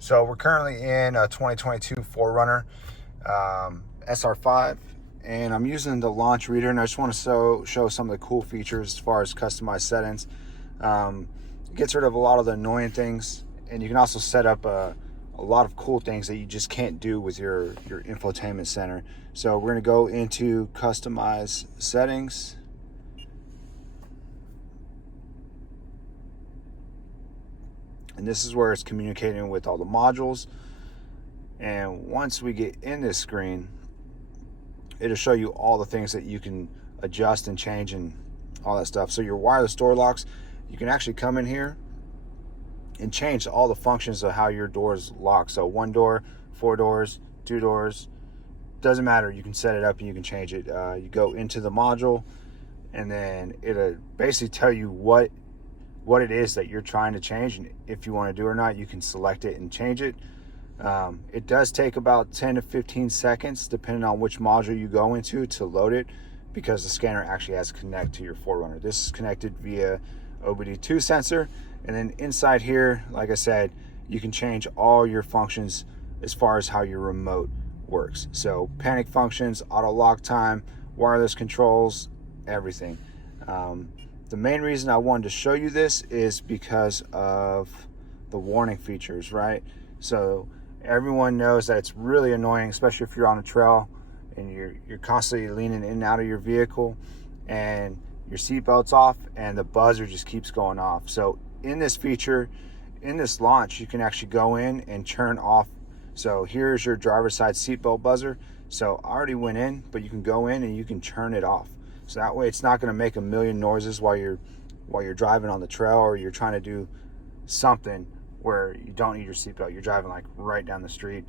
So we're currently in a 2022 4Runner SR5, and I'm using the launch reader, and I just want to show some of the cool features as far as customized settings. It gets rid of a lot of the annoying things, and you can also set up a lot of cool things that you just can't do with your infotainment center. So we're going to go into customize settings. And this is where it's communicating with all the modules. And once we get in this screen, it'll show you all the things that you can adjust and change and all that stuff. So your wireless door locks, you can actually come in here and change all the functions of how your doors lock. So 1 door, 4 doors, 2 doors, doesn't matter. You can set it up and you can change it. You go into the module, and then it'll basically tell you what it is that you're trying to change, and if you want to do it or not, you can select it and change it. It does take about 10 to 15 seconds depending on which module you go into to load it, because the scanner actually has to connect to your 4Runner. This is connected via OBD2 sensor, and then inside here, like I said, you can change all your functions as far as how your remote works. So panic functions, auto lock time, wireless controls, everything. The main reason I wanted to show you this is because of the warning features, right? So everyone knows that it's really annoying, especially if you're on a trail and you're constantly leaning in and out of your vehicle and your seatbelt's off and the buzzer just keeps going off. So in this feature, in this launch, you can actually go in and turn off. So here's your driver's side seatbelt buzzer. So I already went in, but you can go in and you can turn it off. So that way it's not going to make a million noises while you're driving on the trail, or you're trying to do something where you don't need your seatbelt. You're driving like right down the street,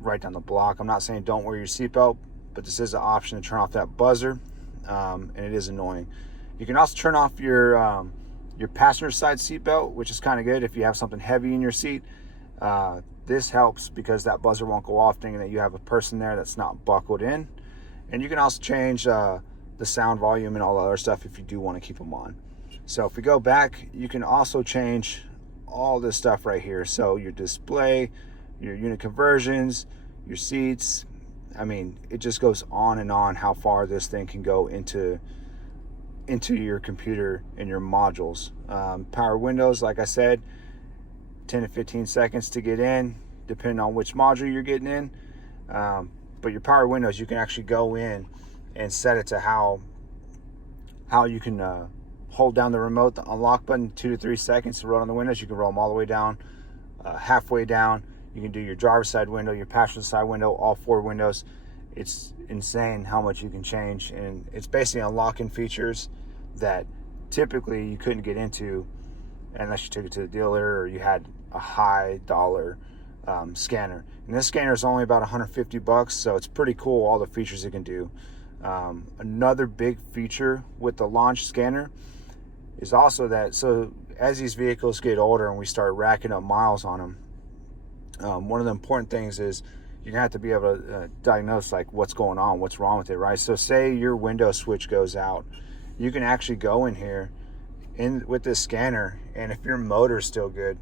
right down the block. I'm not saying don't wear your seatbelt, but this is an option to turn off that buzzer, and it is annoying. You can also turn off your passenger side seatbelt, which is kind of good if you have something heavy in your seat. This helps because that buzzer won't go off thinking that you have a person there that's not buckled in. And you can also change the sound volume and all the other stuff if you do want to keep them on. So if we go back, you can also change all this stuff right here. So your display, your unit conversions, your seats. I mean, it just goes on and on how far this thing can go into your computer and your modules. Power windows, like I said, 10 to 15 seconds to get in, depending on which module you're getting in. But your power windows, you can actually go in and set it to how you can hold down the remote, the unlock button, 2 to 3 seconds to roll on the windows. You can roll them all the way down, halfway down. You can do your driver's side window, your passenger side window, all 4 windows. It's insane how much you can change, and it's basically unlocking features that typically you couldn't get into unless you took it to the dealer or you had a high dollar scanner. And this scanner is only about $150, so it's pretty cool, all the features it can do. Another big feature with the launch scanner is also that, so as these vehicles get older and we start racking up miles on them, one of the important things is you're gonna have to be able to diagnose like what's going on, what's wrong with it, right? So say your window switch goes out, you can actually go in here with this scanner, and if your motor's still good,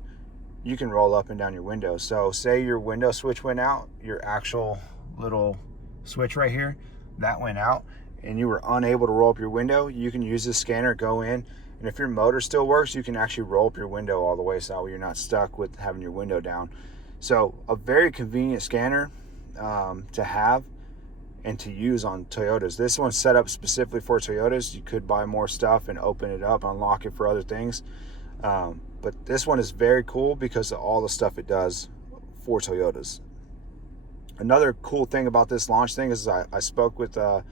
you can roll up and down your window. So say your window switch went out, your actual little switch right here, that went out, and you were unable to roll up your window, you can use this scanner, go in, and if your motor still works, you can actually roll up your window all the way so you're not stuck with having your window down. So a very convenient scanner to have and to use on Toyotas. This one's set up specifically for Toyotas. You could buy more stuff and open it up, unlock it for other things. But this one is very cool because of all the stuff it does for Toyotas. Another cool thing about this launch thing is I spoke with the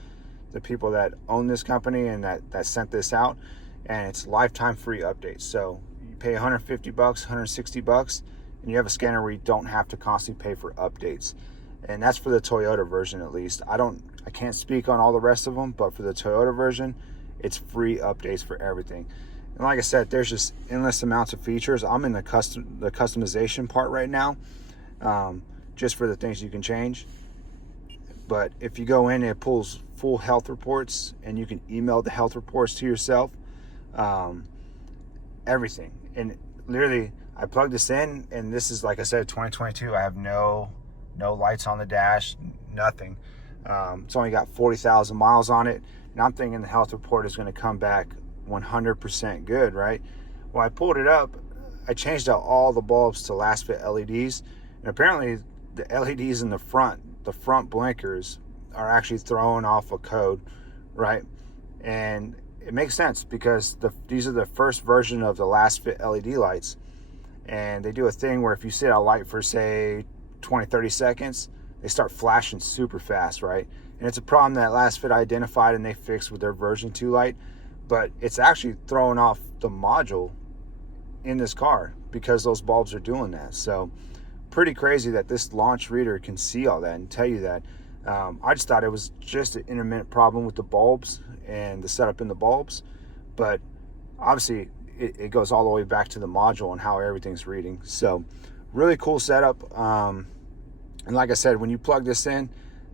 people that own this company and that sent this out, and it's lifetime free updates. So you pay $150, $160, and you have a scanner where you don't have to constantly pay for updates. And that's for the Toyota version, at least. I can't speak on all the rest of them, but for the Toyota version, it's free updates for everything. And like I said, there's just endless amounts of features. I'm in the customization part right now, just for the things you can change. But if you go in, it pulls full health reports, and you can email the health reports to yourself. Everything. And literally, I plugged this in, and this is, like I said, 2022. I have no lights on the dash, nothing. It's only got 40,000 miles on it, and I'm thinking the health report is going to come back 100% good, right? Well, I pulled it up. I changed out all the bulbs to last fit LEDs, and apparently the LEDs in the front blinkers are actually throwing off a code, right? And it makes sense because these are the first version of the last fit LED lights, and they do a thing where if you sit a light for say 20-30 seconds, they start flashing super fast, right? And it's a problem that last fit identified and they fixed with their version 2 light, but it's actually throwing off the module in this car because those bulbs are doing that. So pretty crazy that this launch reader can see all that and tell you that. I just thought it was just an intermittent problem with the bulbs and the setup in the bulbs, but obviously it goes all the way back to the module and how everything's reading. So really cool setup. And like I said, when you plug this in,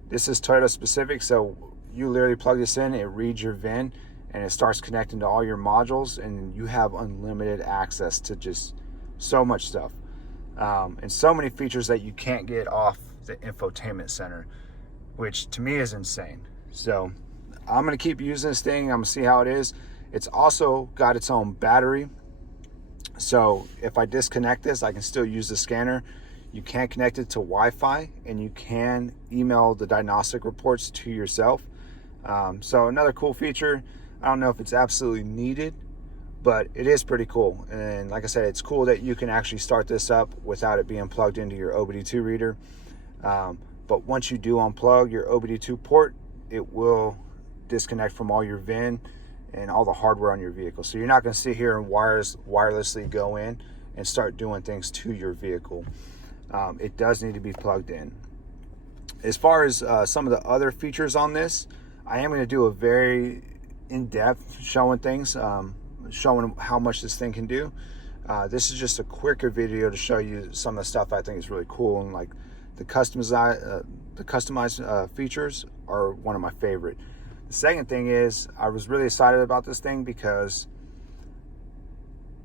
this is Toyota specific, so you literally plug this in, it reads your VIN, and it starts connecting to all your modules, and you have unlimited access to just so much stuff. And so many features that you can't get off the infotainment center, which to me is insane. So I'm gonna keep using this thing. I'm gonna see how it is. It's also got its own battery. So if I disconnect this, I can still use the scanner. You can connect it to Wi-Fi, and you can email the diagnostic reports to yourself. So another cool feature. I don't know if it's absolutely needed, but it is pretty cool. And like I said, it's cool that you can actually start this up without it being plugged into your OBD2 reader. But once you do unplug your OBD2 port, it will disconnect from all your VIN and all the hardware on your vehicle. So you're not going to sit here and wirelessly go in and start doing things to your vehicle. It does need to be plugged in. As far as some of the other features on this, I am going to do a very in-depth showing things, showing how much this thing can do. This is just a quicker video to show you some of the stuff I think is really cool, and like the customized features are one of my favorite. The second thing is I was really excited about this thing because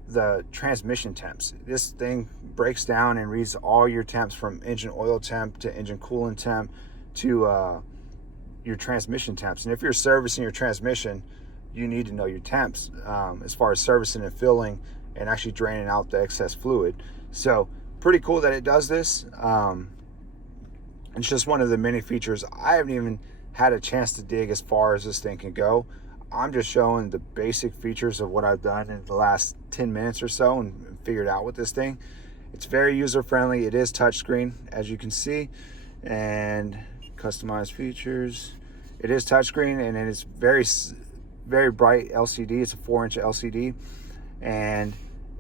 the transmission temps. This thing breaks down and reads all your temps from engine oil temp to engine coolant temp to your transmission temps. And if you're servicing your transmission, you need to know your temps as far as servicing and filling and actually draining out the excess fluid. So pretty cool that it does this. It's just one of the many features. I haven't even had a chance to dig as far as this thing can go. I'm just showing the basic features of what I've done in the last 10 minutes or so and figured out with this thing. It's very user friendly. It is touchscreen, as you can see, and customized features. It is touchscreen, and it is very bright LCD. It's a 4-inch LCD, and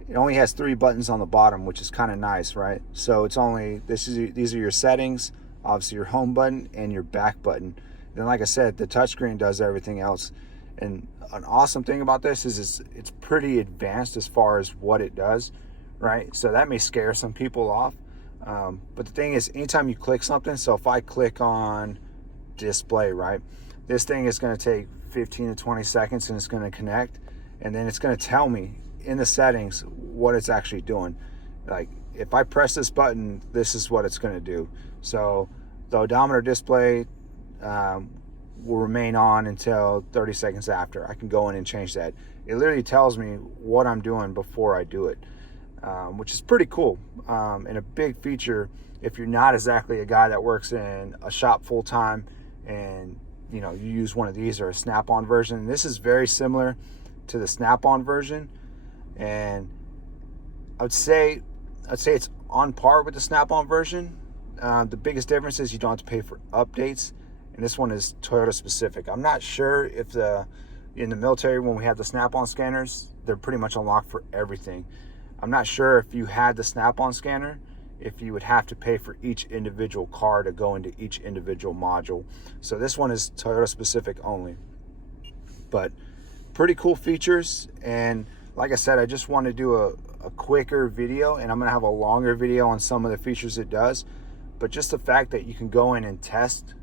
it only has 3 buttons on the bottom, which is kind of nice, right? So it's only these are your settings, obviously your home button and your back button. Then, like I said, the touchscreen does everything else. And an awesome thing about this is it's pretty advanced as far as what it does, right? So that may scare some people off. But the thing is, anytime you click something, so if I click on display, right, this thing is going to take 15 to 20 seconds and it's going to connect. And then it's going to tell me in the settings what it's actually doing. Like if I press this button, this is what it's going to do. So the odometer display will remain on until 30 seconds after. I can go in and change that. It literally tells me what I'm doing before I do it, which is pretty cool, and a big feature if you're not exactly a guy that works in a shop full-time and you use one of these or a Snap-on version. This is very similar to the Snap-on version, and I'd say it's on par with the Snap-on version. The biggest difference is you don't have to pay for updates, and this one is Toyota specific. I'm not sure if in the military, when we have the Snap-on scanners, they're pretty much unlocked for everything. I'm not sure if you had the Snap-on scanner, if you would have to pay for each individual car to go into each individual module. So this one is Toyota specific only. But pretty cool features, and like I said, I just want to do a quicker video, and I'm going to have a longer video on some of the features it does. But just the fact that you can go in and test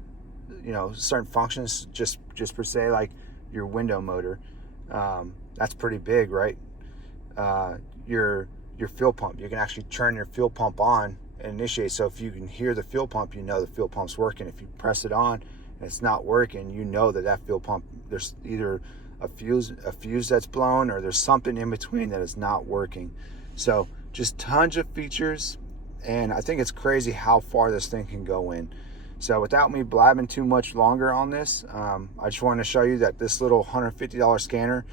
certain functions just per se, like your window motor, that's pretty big, right? Your your fuel pump. You can actually turn your fuel pump on and initiate. So if you can hear the fuel pump, you know the fuel pump's working. If you press it on and it's not working, you know that fuel pump, there's either a fuse that's blown, or there's something in between that is not working. So just tons of features, and I think it's crazy how far this thing can go in. So without me blabbing too much longer on this, I just wanted to show you that this little $150 scanner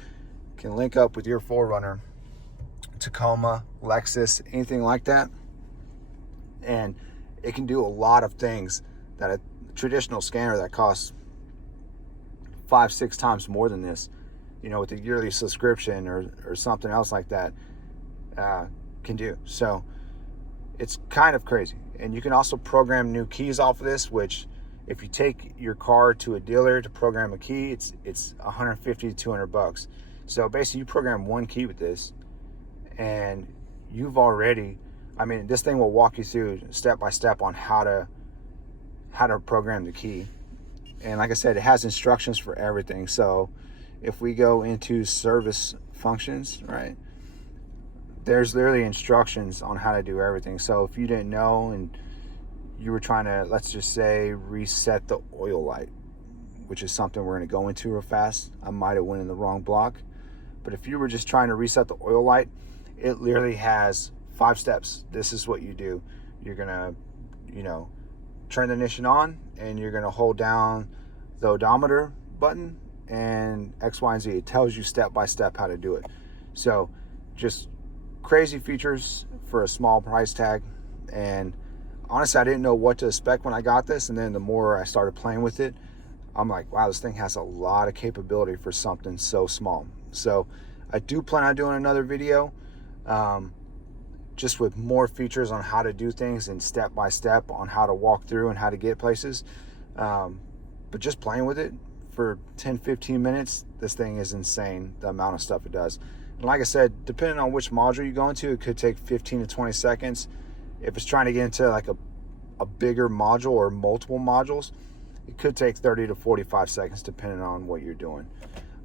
can link up with your 4Runner, Tacoma, Lexus, anything like that, and it can do a lot of things that a traditional scanner that costs 5-6 times more than this, you know, with a yearly subscription or something else like that, can do. So it's kind of crazy. And you can also program new keys off of this, which if you take your car to a dealer to program a key, it's $150 to $200. So basically you program one key with this, and you've already, I mean, this thing will walk you through step by step on how to program the key. And like I said, it has instructions for everything. So if we go into service functions, right, there's literally instructions on how to do everything. So if you didn't know and you were trying to, let's just say, reset the oil light, which is something we're going to go into real fast. I might have went in the wrong block. But if you were just trying to reset the oil light, it literally has 5 steps. This is what you do. You're going to, you know, turn the ignition on, and you're going to hold down the odometer button and X, Y, and Z. It tells you step by step how to do it. So just crazy features for a small price tag. And honestly, I didn't know what to expect when I got this, and then the more I started playing with it, I'm like, wow, this thing has a lot of capability for something so small. So I do plan on doing another video just with more features on how to do things and step by step on how to walk through and how to get places. But just playing with it for 10-15 minutes, this thing is insane, the amount of stuff it does. And like I said, depending on which module you go into, it could take 15 to 20 seconds. If it's trying to get into like a bigger module or multiple modules, it could take 30 to 45 seconds depending on what you're doing.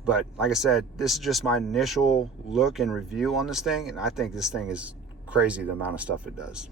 But like I said, this is just my initial look and review on this thing, and I think this thing is crazy, the amount of stuff it does.